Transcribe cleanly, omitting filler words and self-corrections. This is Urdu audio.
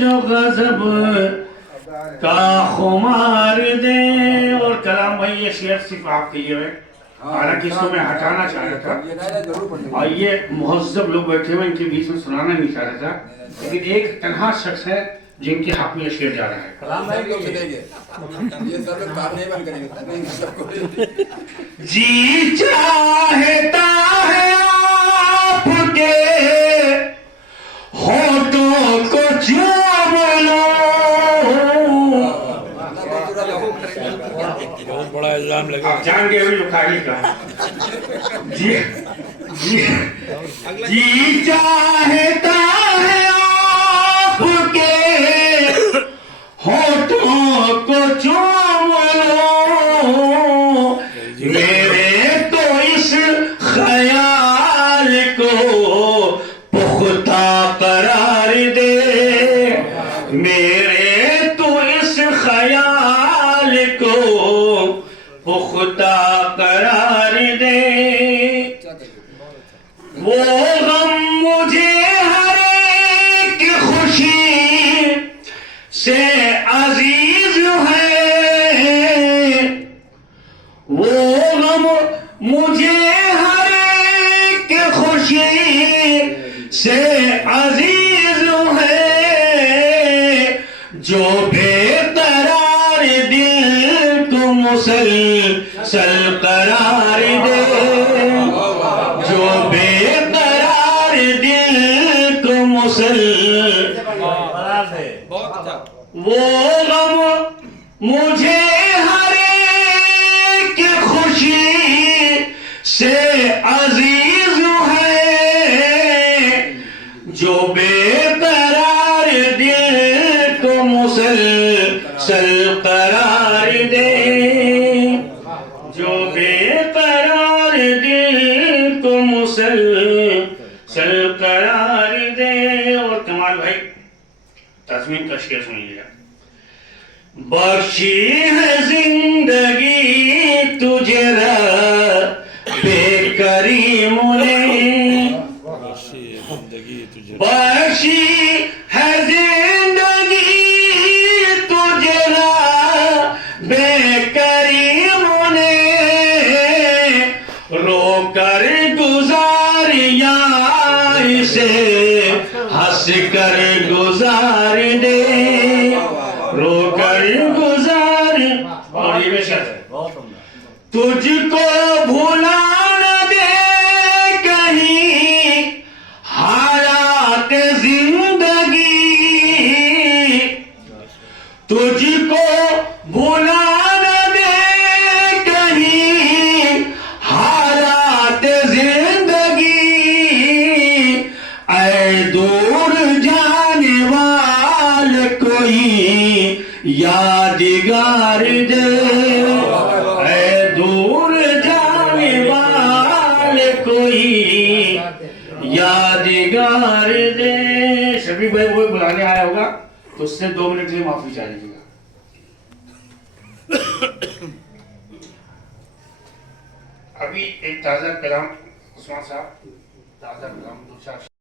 جو غضب کا خمار دے. اور کلام بھائی یہ شعر صرف آپ کے لیے ہے، حالانکہ اس کو میں ہٹانا چاہ رہا تھا اور یہ مہذب لوگ بیٹھے ہوئے ان کے بیچ میں سنانا نہیں چاہ رہا تھا، لیکن ایک تنہا شخص ہے جن کے حق میں یہ شعر جا رہا ہے. جی چاہتا ہے آپ کے ہونٹوں کو چوم لو. بہت بڑا الزام لگا. آپ جان گئے ہوئی لکھائی کا. جی چاہتا ہے آپ کے ہونٹوں کو چوم لو. میرے تو اس خیال کو پختہ قرار دے. میرے تو اس خیال کو پختہ قرار دے. وہ غم مجھے ہر ایک خوشی سے عزیز ہے. وہ غم مجھے ہر ایک خوشی سے عزیز ہے. جو بے قرار دل کو مسلسل قرار دے. جو بے قرار دل کو مسلسل قرار دے. وہ غم مجھے ہر ایک خوشی سے عزیز ہے. جو بے قرار دل کو مسلسل قرار دے. جو بے قرار دل کو مسلسل قرار دے. اور کمال بھائی تزمین کا شعر سن لیا. بخشی ہے زندگی تجھے رب کریم نے. بخشی ہے زندگی تجھے رب کریم نے. رو کر گزار یا اسے ہنس کر گزار دے. رو کر گزار. اور یہ بے شک ہے تجھ کو بھولا نہ دے کہیں حالات زندگی. تجھ کو بھولا نہ دے کہیں حالات زندگی. اے دور جانے والے کوئی یادگار دے. اے دور جانے والے کوئی یادگار دے. شفیق بھائی وہ بلانے آیا ہوگا تو اس سے 2 منٹ کے لیے معافی چاہ لیجیے گا. ابھی ایک تازہ کلام عثمان صاحب، تازہ کلام 2-4